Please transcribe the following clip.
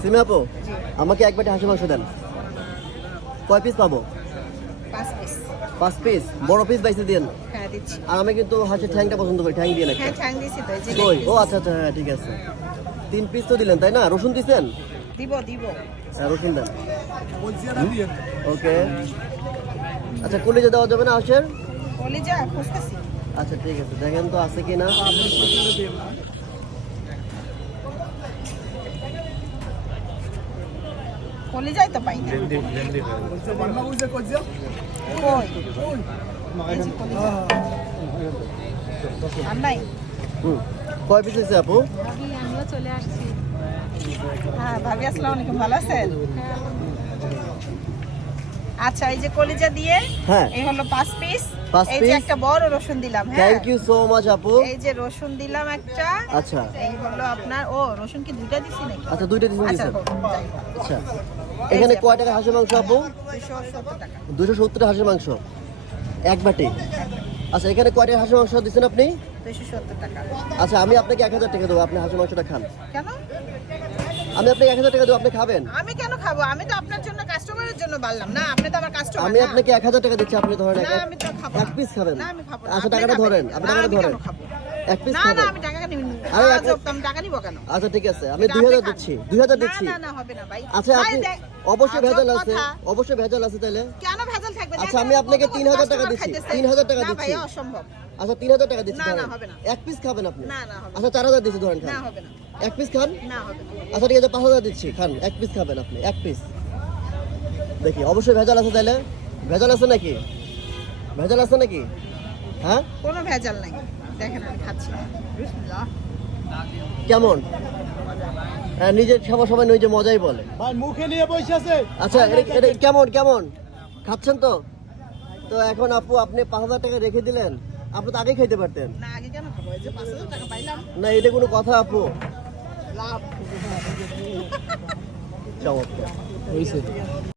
সিমি আপু, আমাকে এক বাটি হাঁসের মাংস দেন। কয় পিস পাবো? 5 পিস। 5 পিস। বড় পিস বাইসে দেন। হ্যাঁ দিচ্ছি। আর আমি কিন্তু হাঁসের ঠ্যাংটা পছন্দ করি, ঠ্যাং দিয়ে নাকি? হ্যাঁ ঠ্যাং দিছি তো, এই যে কই? ও আচ্ছা আচ্ছা, হ্যাঁ ঠিক আছে। 3 পিস তো দিলেন তাই না? রসুন দিছেন? দিব। হ্যাঁ রসুন দেন। ওকে। আচ্ছা কলিজা দেওয়া যাবে না হাঁসের? কলিজা খুঁজতেছি। আচ্ছা ঠিক আছে, দেখেন তো আছে কিনা। কলিজাই তো পাই না। কই? এই যে কলিজা। আর নাই? কয় পিস হয়েছে আপু? আমিও চলে আসছি। হ্যাঁ ভাবি, আসসালামু আলাইকুম, ভালো আছেন? আচ্ছা এই যে কলিজা দিয়ে, হ্যাঁ। এই হলো 5 পিস। 5 এই যে piece? একটা বড় রসুন দিলাম। হ্যাঁ থ্যাংক ইউ সো মাচ আপু। এই যে রসুন দিলাম একটা। আচ্ছা এই হলো আপনার, ও রসুন কি দুইটা দিছি নাকি? আচ্ছা, দুইটা দিছেন আচ্ছা দিছেন। হোক, যাই হোক। আচ্ছা এখানে কয় টাকা হাঁসের মাংস আপু? 270 টাকা। 270 হাঁসের মাংস এক বাটি। আচ্ছা এখানে কয় টাকা হাঁসের মাংস দিচ্ছেন আপনি? 270 টাকা। আচ্ছা আমি আপনাকে 1000 টাকা দেবো, আপনি হাঁসের মাংসটা খান। কেন? আমি আপনাকে 1000 টাকা দেবো, আপনি খাবেন। আমি কেন খাবো? আমি তো আপনার জন্য, কাস্টমারের জন্য বললাম না, আপনি তো আমার কাস্টমার। আমি আপনাকে 1000 টাকা দিচ্ছি, আপনি ধরেন না আমি তো খাবো এক পিস খাবেন। না, আমি খাবো না। আচ্ছা আপনি টাকাটা খাবেন। ধরেন, আপনি না, টাকাটা আমি ধরেন। কেন খাবো? এক পিস না না, খাবেন। আমি টাকা নিব না। আরে আজ আমি টাকা নিব কেন? আচ্ছা ঠিক আছে, আমি এটা আপনি 2000 খান। দিচ্ছি, 2000 দিচ্ছি। না না হবে না ভাই। আচ্ছা ভাই, আপনি দেখ, অবশ্যই আজব ভেজাল আছে, কথা। অবশ্যই ভেজাল আছে তাহলে। কেন ভেজাল থাকবে? আচ্ছা, দেখেন, আমি আপনাকে কত 3000 টাকা customer দিচ্ছি, খাইতেছে। 3000 টাকা না দিচ্ছি। ভাই, অসম্ভব। আচ্ছা 3000 টাকা দিচ্ছি না, ধরেন। না, হবে না। এক পিস খাবেন আপনি? না না হবে না। আচ্ছা 4000 দিচ্ছি ধরেন, না খান। হবে না। এক পিস খান। না হবে না। আচ্ছা ঠিক আছে 5000 দিচ্ছি, খান। এক পিস খাবেন আপনি, এক পিস। দেখি অবশ্যই ভেজাল আছে তাহলে। ভেজাল আছে নাকি? ভেজাল আছে নাকি? হ্যাঁ কোনো ভেজাল নাই। দেখেন আমি খাচ্ছি। বিসমিল্লাহ। কেমন? হ্যাঁ নিজের খাবার সবাই নিজে মজাই বলে। ভাই মুখে নিয়ে বসে আছে। আচ্ছা এটা কেমন কেমন খাচ্ছেন তো? তো এখন আপু আপনি 5000 টাকা রেখে দিলেন, আপনি তো আগে খাইতে পারতেন। না আগে কেন খাবো? এই যে 5000 টাকা পাইলাম, না এটা কোনো কথা আপু? লাভ। চমৎকার হয়েছে।